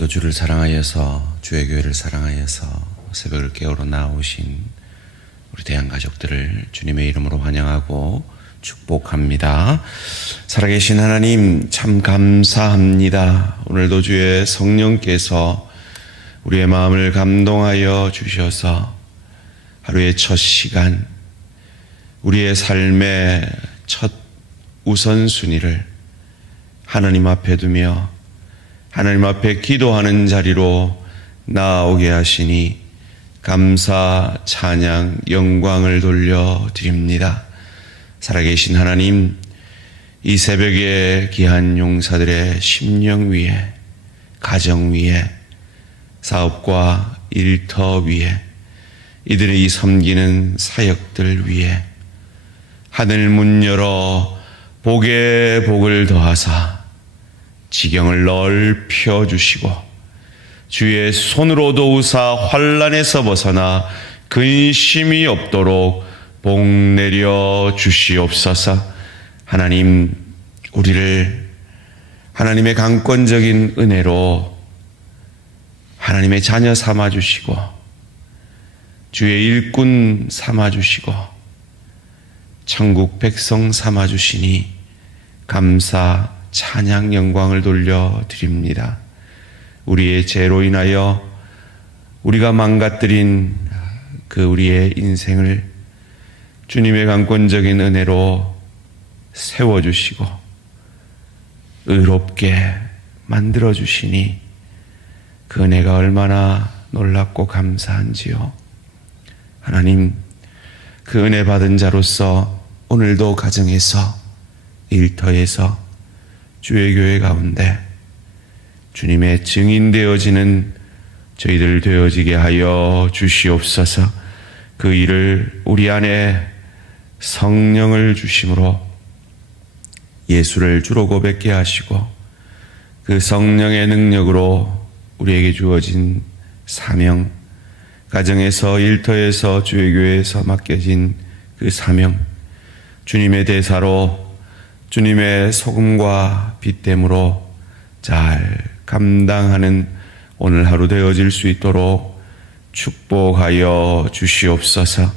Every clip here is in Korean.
오늘도 주를 사랑하여서 주의 교회를 사랑하여서 새벽을 깨우러 나오신 우리 대한가족들을 주님의 이름으로 환영하고 축복합니다. 살아계신 하나님 참 감사합니다. 오늘도 주의 성령께서 우리의 마음을 감동하여 주셔서 하루의 첫 시간, 우리의 삶의 첫 우선순위를 하나님 앞에 두며 하나님 앞에 기도하는 자리로 나아오게 하시니 감사, 찬양, 영광을 돌려드립니다. 살아계신 하나님, 이 새벽에 귀한 용사들의 심령 위에, 가정 위에, 사업과 일터 위에, 이들이 섬기는 사역들 위에 하늘 문 열어 복에 복을 더하사 지경을 넓혀 주시고 주의 손으로 도우사 환난에서 벗어나 근심이 없도록 복 내려 주시옵소서. 하나님, 우리를 하나님의 강권적인 은혜로 하나님의 자녀 삼아 주시고 주의 일꾼 삼아 주시고 천국 백성 삼아 주시니 감사, 찬양, 영광을 돌려드립니다. 우리의 죄로 인하여 우리가 망가뜨린 그 우리의 인생을 주님의 강권적인 은혜로 세워주시고 의롭게 만들어주시니 그 은혜가 얼마나 놀랍고 감사한지요. 하나님, 그 은혜 받은 자로서 오늘도 가정에서, 일터에서, 주의 교회 가운데 주님의 증인 되어지는 저희들 되어지게 하여 주시옵소서. 그 일을 우리 안에 성령을 주심으로 예수를 주로 고백케 하시고 그 성령의 능력으로 우리에게 주어진 사명, 가정에서, 일터에서, 주의 교회에서 맡겨진 그 사명, 주님의 대사로 주님의 소금과 빛됨으로 잘 감당하는 오늘 하루 되어질 수 있도록 축복하여 주시옵소서.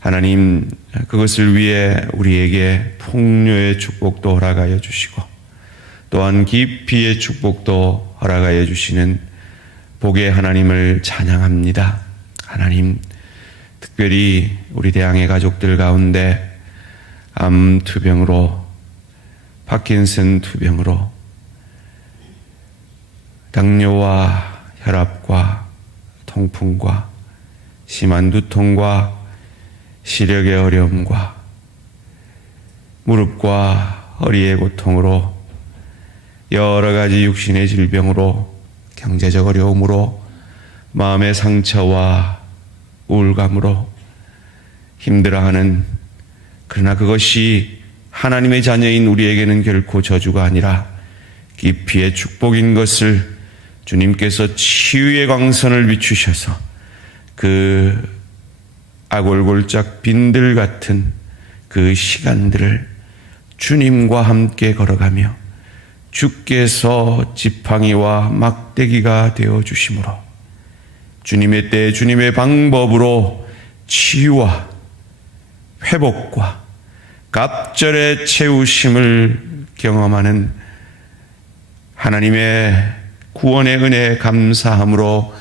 하나님, 그것을 위해 우리에게 풍요의 축복도 허락하여 주시고 또한 깊이의 축복도 허락하여 주시는 복의 하나님을 찬양합니다. 하나님, 특별히 우리 대항해 가족들 가운데 암 투병으로, 파킨슨 투병으로, 당뇨와 혈압과 통풍과 심한 두통과 시력의 어려움과 무릎과 허리의 고통으로 여러 가지 육신의 질병으로 경제적 어려움으로 마음의 상처와 우울감으로 힘들어하는, 그러나 그것이 하나님의 자녀인 우리에게는 결코 저주가 아니라 깊이의 축복인 것을 주님께서 치유의 광선을 비추셔서 그 아골골짝 빈들 같은 그 시간들을 주님과 함께 걸어가며 주께서 지팡이와 막대기가 되어 주심으로 주님의 때 주님의 방법으로 치유와 회복과 갑절의 채우심을 경험하는 하나님의 구원의 은혜에 감사함으로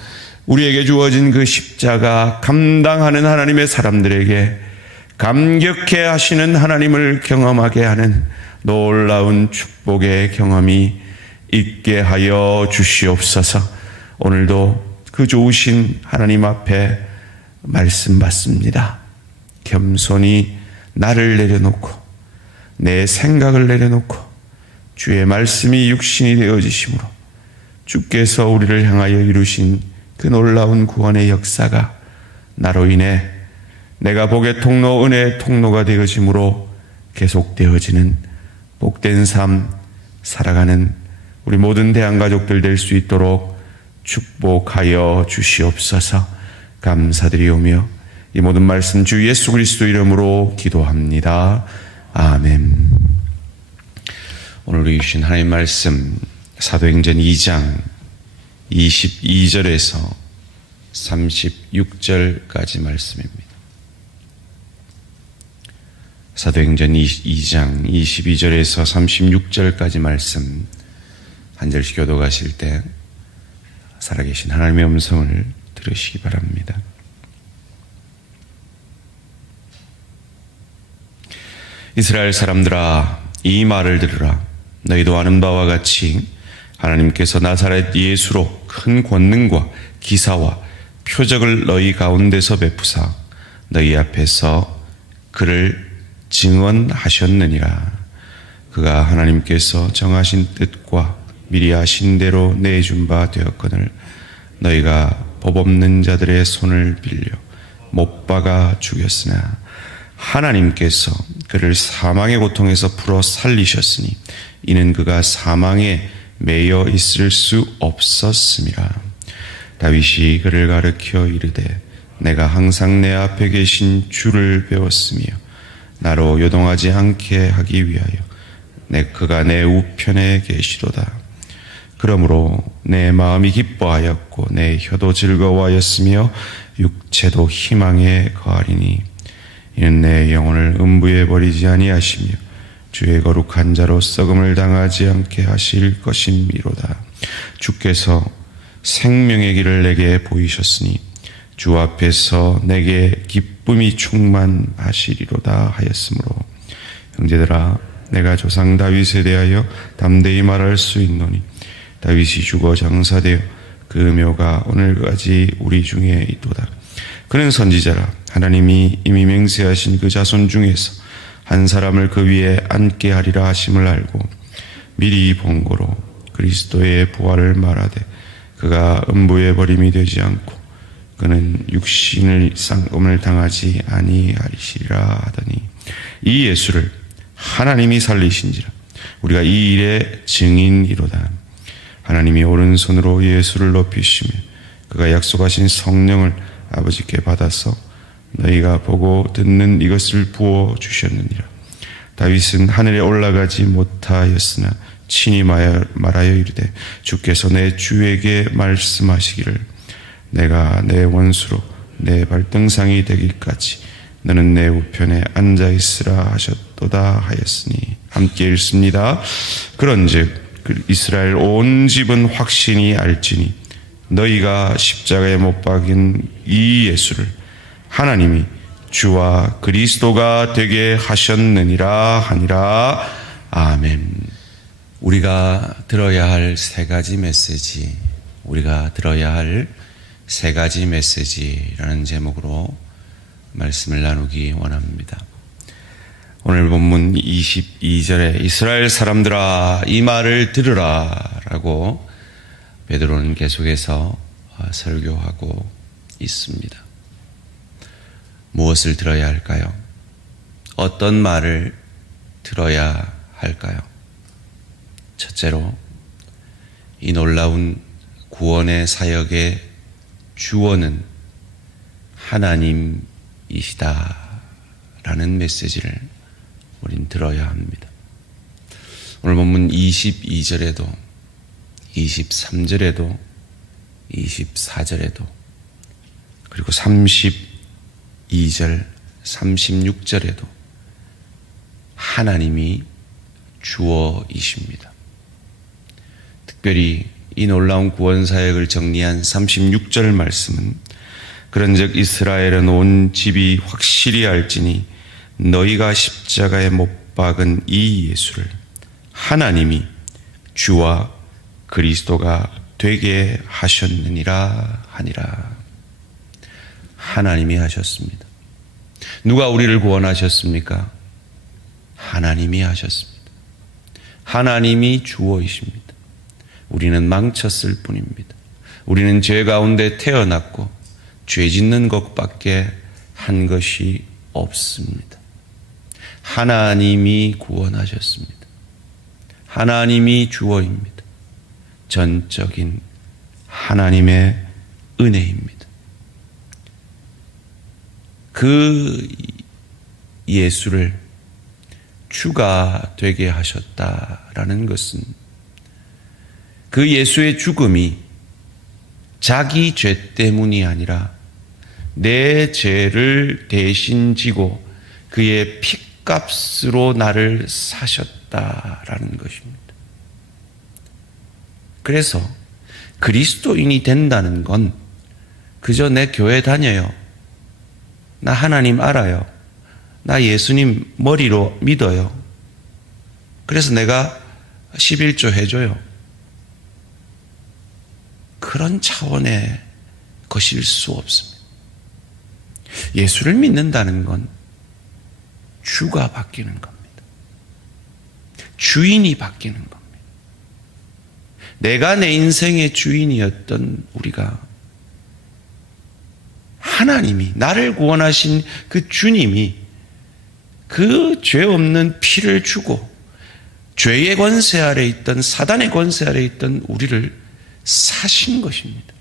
우리에게 주어진 그 십자가 감당하는 하나님의 사람들에게 감격해 하시는 하나님을 경험하게 하는 놀라운 축복의 경험이 있게 하여 주시옵소서. 오늘도 그 좋으신 하나님 앞에 말씀 받습니다. 겸손히 나를 내려놓고 내 생각을 내려놓고 주의 말씀이 육신이 되어지심으로 주께서 우리를 향하여 이루신 그 놀라운 구원의 역사가 나로 인해 내가 복의 통로, 은혜의 통로가 되어짐으로 계속되어지는 복된 삶 살아가는 우리 모든 대한가족들 될 수 있도록 축복하여 주시옵소서. 감사드리오며 이 모든 말씀 주 예수 그리스도 이름으로 기도합니다. 아멘. 오늘 우리 주신 하나님 말씀 사도행전 2장 22절에서 36절까지 말씀입니다. 사도행전 2장 22절에서 36절까지 말씀 한 절씩 교독하실 때 살아계신 하나님의 음성을 들으시기 바랍니다. 이스라엘 사람들아, 이 말을 들으라. 너희도 아는 바와 같이 하나님께서 나사렛 예수로 큰 권능과 기사와 표적을 너희 가운데서 베푸사 너희 앞에서 그를 증언하셨느니라. 그가 하나님께서 정하신 뜻과 미리 아신 대로 내준 바 되었거늘 너희가 법 없는 자들의 손을 빌려 못 박아 죽였으나 하나님께서 그를 사망의 고통에서 풀어 살리셨으니 이는 그가 사망에 매여 있을 수 없었음이라. 다윗이 그를 가르쳐 이르되 내가 항상 내 앞에 계신 주를 배웠으며 나로 요동하지 않게 하기 위하여 그가 내 우편에 계시도다. 그러므로 내 마음이 기뻐하였고 내 혀도 즐거워하였으며 육체도 희망에 거하리니 이는 내 영혼을 음부에 버리지 아니하시며 주의 거룩한 자로 썩음을 당하지 않게 하실 것임이로다. 주께서 생명의 길을 내게 보이셨으니 주 앞에서 내게 기쁨이 충만하시리로다 하였으므로 형제들아, 내가 조상 다윗에 대하여 담대히 말할 수 있노니 다윗이 죽어 장사되어 그 묘가 오늘까지 우리 중에 있도다. 그는 선지자라. 하나님이 이미 맹세하신 그 자손 중에서 한 사람을 그 위에 앉게 하리라 하심을 알고 미리 본고로 그리스도의 부활을 말하되 그가 음부에 버림이 되지 않고 그는 육신을 쌍음을 당하지 아니하리시리라 하더니 이 예수를 하나님이 살리신지라. 우리가 이 일의 증인이로다. 하나님이 오른손으로 예수를 높이시며 그가 약속하신 성령을 아버지께 받아서 너희가 보고 듣는 이것을 부어주셨느니라. 다윗은 하늘에 올라가지 못하였으나 친히 말하여 이르되 주께서 내 주에게 말씀하시기를 내가 내 원수로 내 발등상이 되기까지 너는 내 우편에 앉아있으라 하셨도다 하였으니. 함께 읽습니다. 그런즉 이스라엘 온 집은 확신이 알지니 너희가 십자가에 못 박인 이 예수를 하나님이 주와 그리스도가 되게 하셨느니라 하니라. 아멘. 우리가 들어야 할 세 가지 메시지, 우리가 들어야 할 세 가지 메시지라는 제목으로 말씀을 나누기 원합니다. 오늘 본문 22절에 이스라엘 사람들아 이 말을 들으라 라고 베드로는 계속해서 설교하고 있습니다. 무엇을 들어야 할까요? 어떤 말을 들어야 할까요? 첫째로 이 놀라운 구원의 사역의 주원은 하나님이시다라는 메시지를 우린 들어야 합니다. 오늘 본문 22절에도 23절에도 24절에도 그리고 32절 36절에도 하나님이 주어이십니다. 특별히 이 놀라운 구원 사역을 정리한 36절 말씀은 그런즉 이스라엘은 온 집이 확실히 알지니 너희가 십자가에 못 박은 이 예수를 하나님이 주와 그리스도가 되게 하셨느니라 하니라. 하나님이 하셨습니다. 누가 우리를 구원하셨습니까? 하나님이 하셨습니다. 하나님이 주어이십니다. 우리는 망쳤을 뿐입니다. 우리는 죄 가운데 태어났고 죄 짓는 것밖에 한 것이 없습니다. 하나님이 구원하셨습니다. 하나님이 주어입니다. 전적인 하나님의 은혜입니다. 그 예수를 주가 되게 하셨다라는 것은 그 예수의 죽음이 자기 죄 때문이 아니라 내 죄를 대신 지고 그의 피값으로 나를 사셨다라는 것입니다. 그래서 그리스도인이 된다는 건 그저 내 교회 다녀요, 나 하나님 알아요, 나 예수님 머리로 믿어요, 그래서 내가 11조 해줘요, 그런 차원의 것일 수 없습니다. 예수를 믿는다는 건 주가 바뀌는 겁니다. 주인이 바뀌는 겁니다. 내가 내 인생의 주인이었던 우리가 하나님이, 나를 구원하신 그 주님이 그 죄 없는 피를 주고 죄의 권세 아래 있던, 사단의 권세 아래 있던 우리를 사신 것입니다.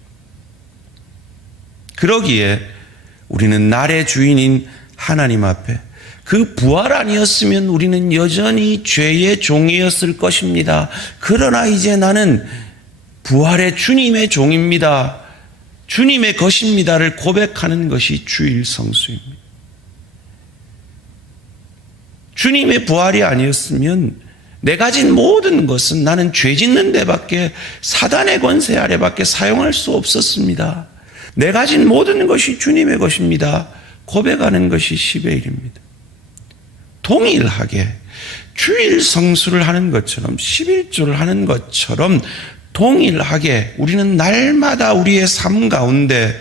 그러기에 우리는 날의 주인인 하나님 앞에 그 부활 아니었으면 우리는 여전히 죄의 종이었을 것입니다. 그러나 이제 나는 부활의 주님의 종입니다, 주님의 것입니다를 고백하는 것이 주일 성수입니다. 주님의 부활이 아니었으면 내 가진 모든 것은 나는 죄 짓는 데밖에, 사단의 권세 아래밖에 사용할 수 없었습니다. 내 가진 모든 것이 주님의 것입니다, 고백하는 것이 10의 1입니다. 동일하게 주일 성수를 하는 것처럼, 11조를 하는 것처럼 동일하게 우리는 날마다 우리의 삶 가운데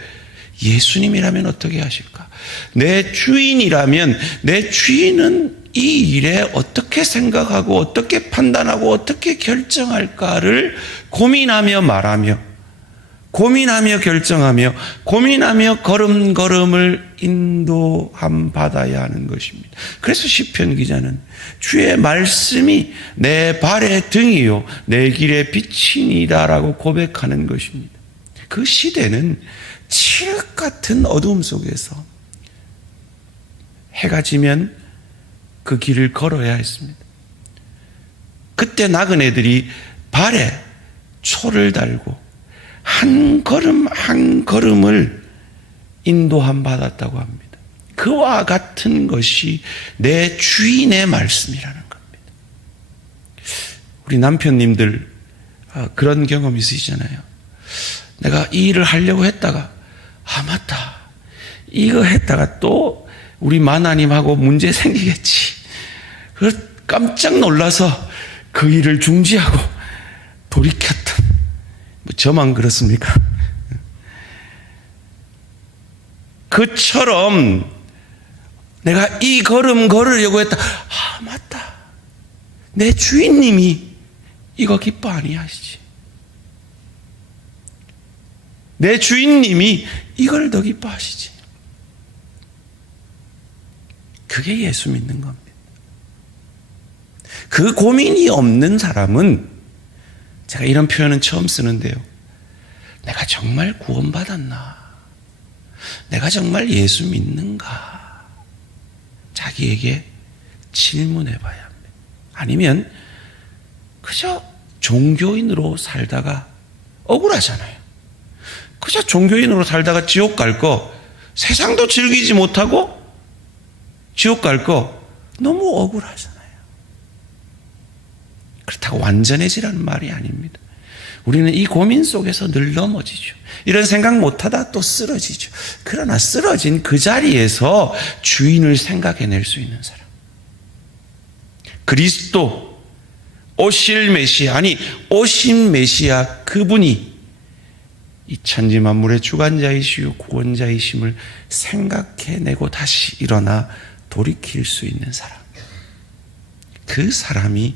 예수님이라면 어떻게 하실까? 내 주인이라면 내 주인은 이 일에 어떻게 생각하고 어떻게 판단하고 어떻게 결정할까를 고민하며 말하며, 고민하며 결정하며, 고민하며 걸음걸음을 인도함 받아야 하는 것입니다. 그래서 시편 기자는 주의 말씀이 내 발의 등이요 내 길의 빛이니다라고 고백하는 것입니다. 그 시대는 칠흑 같은 어두움 속에서 해가 지면 그 길을 걸어야 했습니다. 그때 나그네들이 발에 초를 달고 한 걸음 한 걸음을 인도함 받았다고 합니다. 그와 같은 것이 내 주인의 말씀이라는 겁니다. 우리 남편님들 그런 경험 있으시잖아요. 내가 이 일을 하려고 했다가 맞다, 이거 했다가 또 우리 마나님하고 문제 생기겠지, 깜짝 놀라서 그 일을 중지하고 돌이켰던, 저만 그렇습니까? 그처럼 내가 이 걸음 걸으려고 했다, 맞다, 내 주인님이 이거 기뻐 아니하시지, 내 주인님이 이걸 더 기뻐하시지. 그게 예수 믿는 겁니다. 그 고민이 없는 사람은, 제가 이런 표현은 처음 쓰는데요, 내가 정말 구원받았나? 내가 정말 예수 믿는가? 자기에게 질문해 봐야 합니다. 아니면 그저 종교인으로 살다가 억울하잖아요. 그저 종교인으로 살다가 지옥 갈 거, 세상도 즐기지 못하고 지옥 갈 거 너무 억울하잖아요. 그렇다고 완전해지라는 말이 아닙니다. 우리는 이 고민 속에서 늘 넘어지죠. 이런 생각 못하다 또 쓰러지죠. 그러나 쓰러진 그 자리에서 주인을 생각해낼 수 있는 사람, 그리스도, 오실 메시아, 아니 오신 메시아, 그분이 이 천지 만물의 주관자이시요 구원자이심을 생각해내고 다시 일어나 돌이킬 수 있는 사람, 그 사람이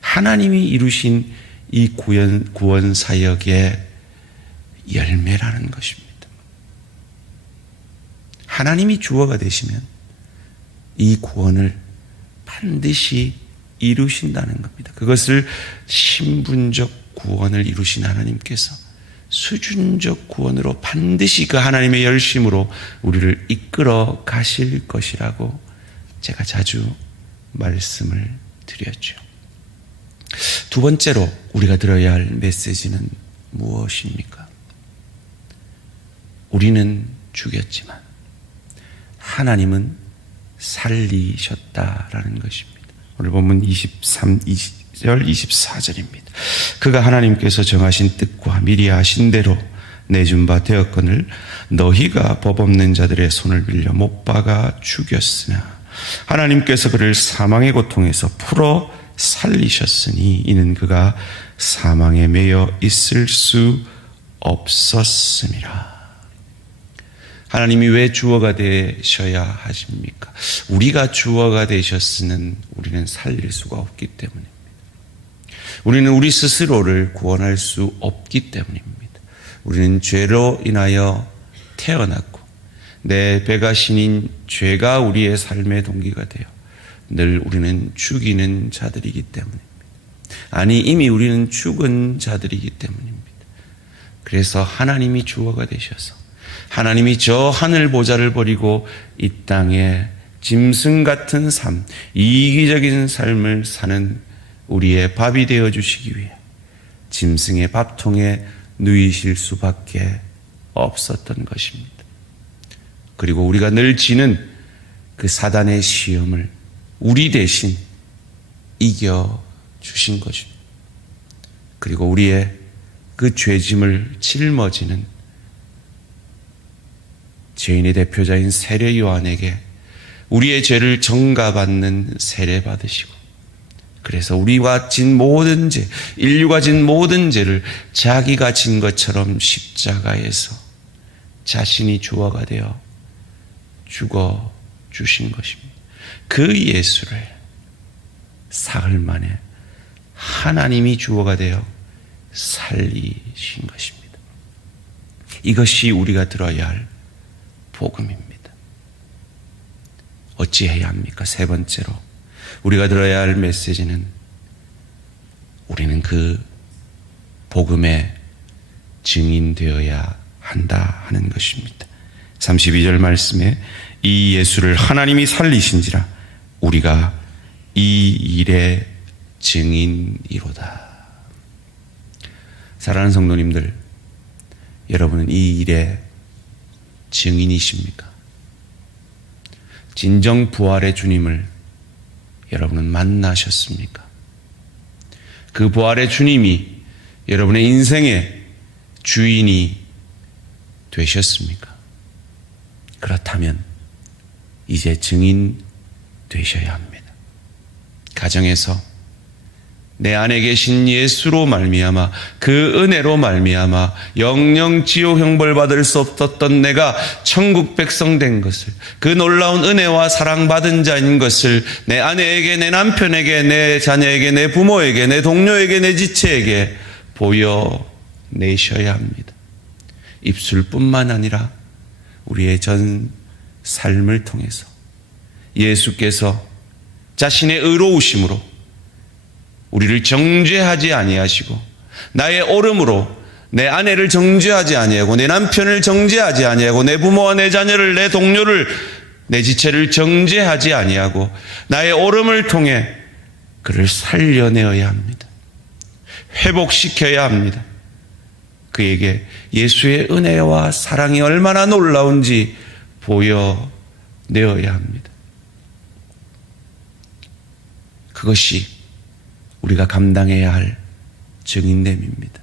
하나님이 이루신 이 구원 사역의 열매라는 것입니다. 하나님이 주어가 되시면 이 구원을 반드시 이루신다는 겁니다. 그것을 신분적 구원을 이루신 하나님께서 수준적 구원으로 반드시 그 하나님의 열심으로 우리를 이끌어 가실 것이라고 제가 자주 말씀을 드렸죠. 두 번째로 우리가 들어야 할 메시지는 무엇입니까? 우리는 죽였지만 하나님은 살리셨다라는 것입니다. 오늘 본문 23절 24절입니다. 그가 하나님께서 정하신 뜻과 미리 아신 대로 내준 바 되었거늘 너희가 법 없는 자들의 손을 빌려 못 박아 죽였으나 하나님께서 그를 사망의 고통에서 풀어 살리셨으니 이는 그가 사망에 매여 있을 수 없었음이라. 하나님이 왜 주어가 되셔야 하십니까? 우리가 주어가 되셨으면 우리는 살릴 수가 없기 때문입니다. 우리는 우리 스스로를 구원할 수 없기 때문입니다. 우리는 죄로 인하여 태어났고 내 배가 신인 죄가 우리의 삶의 동기가 되어 늘 우리는 죽이는 자들이기 때문입니다. 아니 이미 우리는 죽은 자들이기 때문입니다. 그래서 하나님이 주어가 되셔서 하나님이 저 하늘 보좌를 버리고 이 땅에 짐승 같은 삶, 이기적인 삶을 사는 우리의 밥이 되어 주시기 위해 짐승의 밥통에 누이실 수밖에 없었던 것입니다. 그리고 우리가 늘 지는 그 사단의 시험을 우리 대신 이겨주신 것입니다. 그리고 우리의 그 죄짐을 짊어지는 죄인의 대표자인 세례 요한에게 우리의 죄를 전가받는 세례 받으시고 그래서 우리가 진 모든 죄, 인류가 진 모든 죄를 자기가 진 것처럼 십자가에서 자신이 주어가 되어 죽어 주신 것입니다. 그 예수를 사흘 만에 하나님이 주어가 되어 살리신 것입니다. 이것이 우리가 들어야 할 복음입니다. 어찌해야 합니까? 세 번째로 우리가 들어야 할 메시지는 우리는 그 복음의 증인되어야 한다 하는 것입니다. 32절 말씀에 이 예수를 하나님이 살리신지라 우리가 이 일의 증인이로다. 사랑하는 성도님들, 여러분은 이 일의 증인이십니까? 진정 부활의 주님을 여러분은 만나셨습니까? 그 부활의 주님이 여러분의 인생의 주인이 되셨습니까? 그렇다면 이제 증인 되셔야 합니다. 가정에서 내 안에 계신 예수로 말미암아 그 은혜로 말미암아 영영 지옥 형벌 받을 수 없었던 내가 천국 백성 된 것을 그 놀라운 은혜와 사랑받은 자인 것을 내 아내에게 내 남편에게 내 자녀에게 내 부모에게 내 동료에게 내 지체에게 보여내셔야 합니다. 입술뿐만 아니라 우리의 전 삶을 통해서 예수께서 자신의 의로우심으로 우리를 정죄하지 아니하시고 나의 옳음으로 내 아내를 정죄하지 아니하고 내 남편을 정죄하지 아니하고 내 부모와 내 자녀를 내 동료를 내 지체를 정죄하지 아니하고 나의 옳음을 통해 그를 살려내어야 합니다. 회복시켜야 합니다. 그에게 예수의 은혜와 사랑이 얼마나 놀라운지 보여내어야 합니다. 그것이 우리가 감당해야 할 증인됨입니다.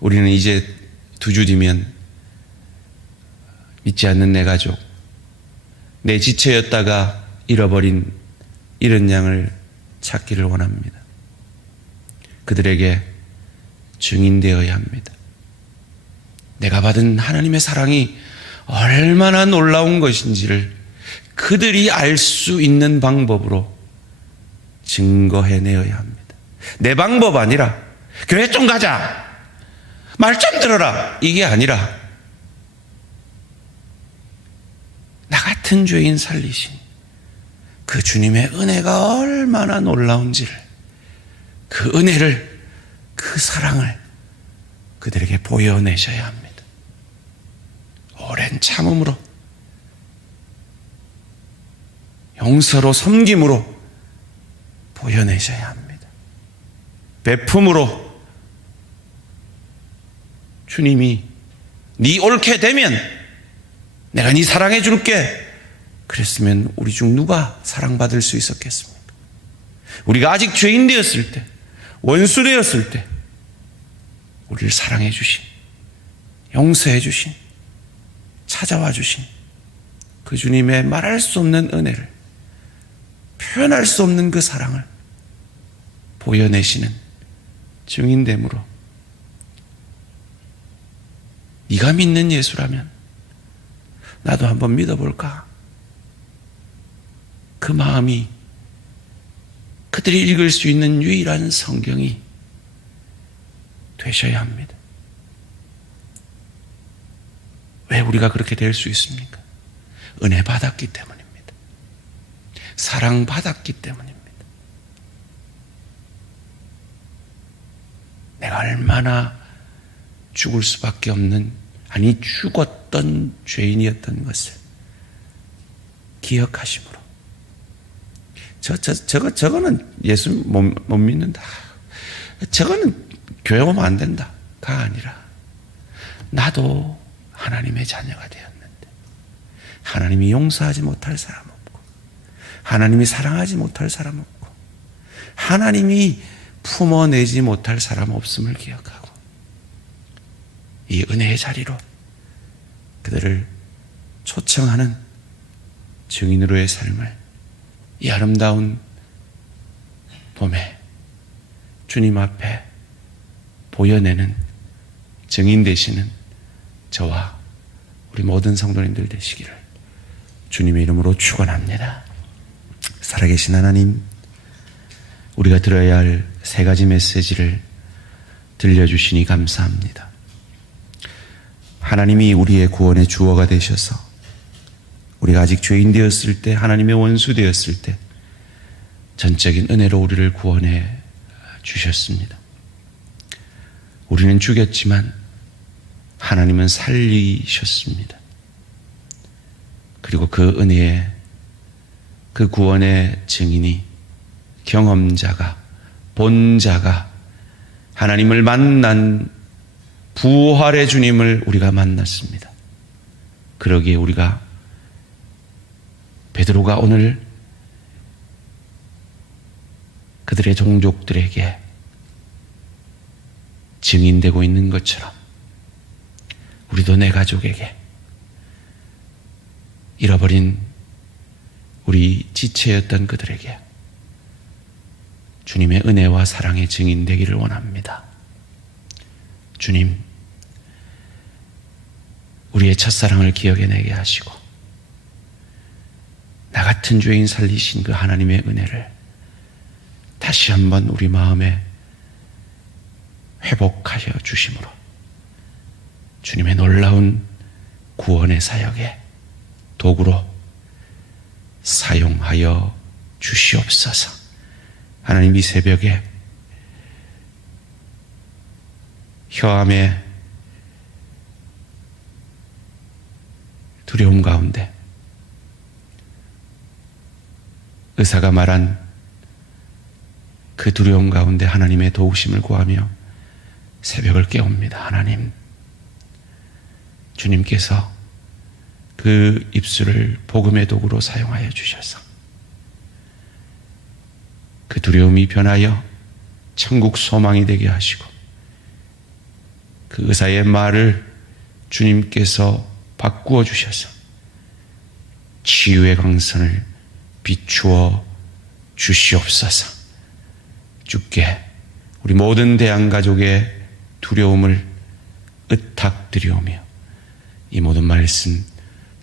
우리는 이제 2주 뒤면 믿지 않는 내 가족, 내 지체였다가 잃어버린 이런 양을 찾기를 원합니다. 그들에게 증인되어야 합니다. 내가 받은 하나님의 사랑이 얼마나 놀라운 것인지를 그들이 알 수 있는 방법으로 증거해내어야 합니다. 내 방법 아니라 교회 좀 가자, 말 좀 들어라, 이게 아니라 나 같은 죄인 살리신 그 주님의 은혜가 얼마나 놀라운지를, 그 은혜를, 그 사랑을 그들에게 보여내셔야 합니다. 오랜 참음으로, 용서로, 섬김으로 보여내셔야 합니다. 베품으로 주님이 네 옳게 되면 내가 네 사랑해 줄게. 그랬으면 우리 중 누가 사랑받을 수 있었겠습니까? 우리가 아직 죄인 되었을 때, 원수 되었을 때 우리를 사랑해 주신, 용서해 주신, 찾아와 주신 그 주님의 말할 수 없는 은혜를, 표현할 수 없는 그 사랑을 보여내시는 증인됨으로 네가 믿는 예수라면 나도 한번 믿어볼까? 그 마음이 그들이 읽을 수 있는 유일한 성경이 되셔야 합니다. 왜 우리가 그렇게 될 수 있습니까? 은혜 받았기 때문입니다. 사랑 받았기 때문입니다. 내가 얼마나 죽을 수밖에 없는, 아니 죽었던 죄인이었던 것을 기억하심으로 저거는 예수 못 믿는다, 저거는 교회 오면 안 된다가 아니라 나도 하나님의 자녀가 되었는데 하나님이 용서하지 못할 사람 없고 하나님이 사랑하지 못할 사람 없고 하나님이 품어내지 못할 사람 없음을 기억하고 이 은혜의 자리로 그들을 초청하는 증인으로의 삶을 이 아름다운 봄에 주님 앞에 보여내는 증인 되시는 저와 우리 모든 성도님들 되시기를 주님의 이름으로 축원합니다. 살아계신 하나님, 우리가 들어야 할 세 가지 메시지를 들려주시니 감사합니다. 하나님이 우리의 구원의 주어가 되셔서 우리가 아직 죄인 되었을 때, 하나님의 원수 되었을 때 전적인 은혜로 우리를 구원해 주셨습니다. 우리는 죽였지만 하나님은 살리셨습니다. 그리고 그 은혜의, 그 구원의 증인이, 경험자가, 본자가 하나님을 만난 부활의 주님을 우리가 만났습니다. 그러기에 우리가, 베드로가 오늘 그들의 종족들에게 증인되고 있는 것처럼 우리도 내 가족에게, 잃어버린 우리 지체였던 그들에게 주님의 은혜와 사랑의 증인되기를 원합니다. 주님, 우리의 첫사랑을 기억해내게 하시고 나 같은 죄인 살리신 그 하나님의 은혜를 다시 한번 우리 마음에 회복하여 주심으로 주님의 놀라운 구원의 사역에 도구로 사용하여 주시옵소서. 하나님, 이 새벽에 혀암의 두려움 가운데 의사가 말한 그 두려움 가운데 하나님의 도우심을 구하며 새벽을 깨웁니다. 하나님, 주님께서 그 입술을 복음의 도구로 사용하여 주셔서 그 두려움이 변하여 천국 소망이 되게 하시고 그 의사의 말을 주님께서 바꾸어 주셔서 치유의 광선을 비추어 주시옵소서. 주께 우리 모든 대한가족의 두려움을 의탁드리오며 이 모든 말씀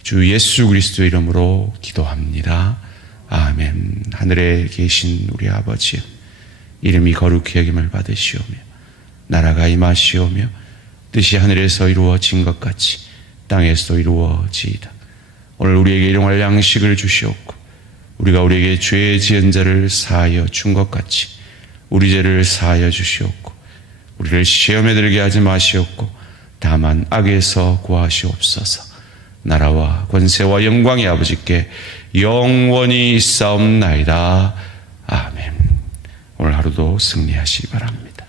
주 예수 그리스도의 이름으로 기도합니다. 아멘. 하늘에 계신 우리 아버지여, 이름이 거룩히 여김을 받으시오며 나라가 임하시오며 뜻이 하늘에서 이루어진 것 같이 땅에서도 이루어지이다. 오늘 우리에게 일용할 양식을 주시옵고 우리가 우리에게 죄 지은 자를 사하여 준 것 같이 우리 죄를 사하여 주시옵고 우리를 시험에 들게 하지 마시옵고 다만 악에서 구하시옵소서. 나라와 권세와 영광이 아버지께 영원히 있사옵나이다. 아멘. 오늘 하루도 승리하시기 바랍니다.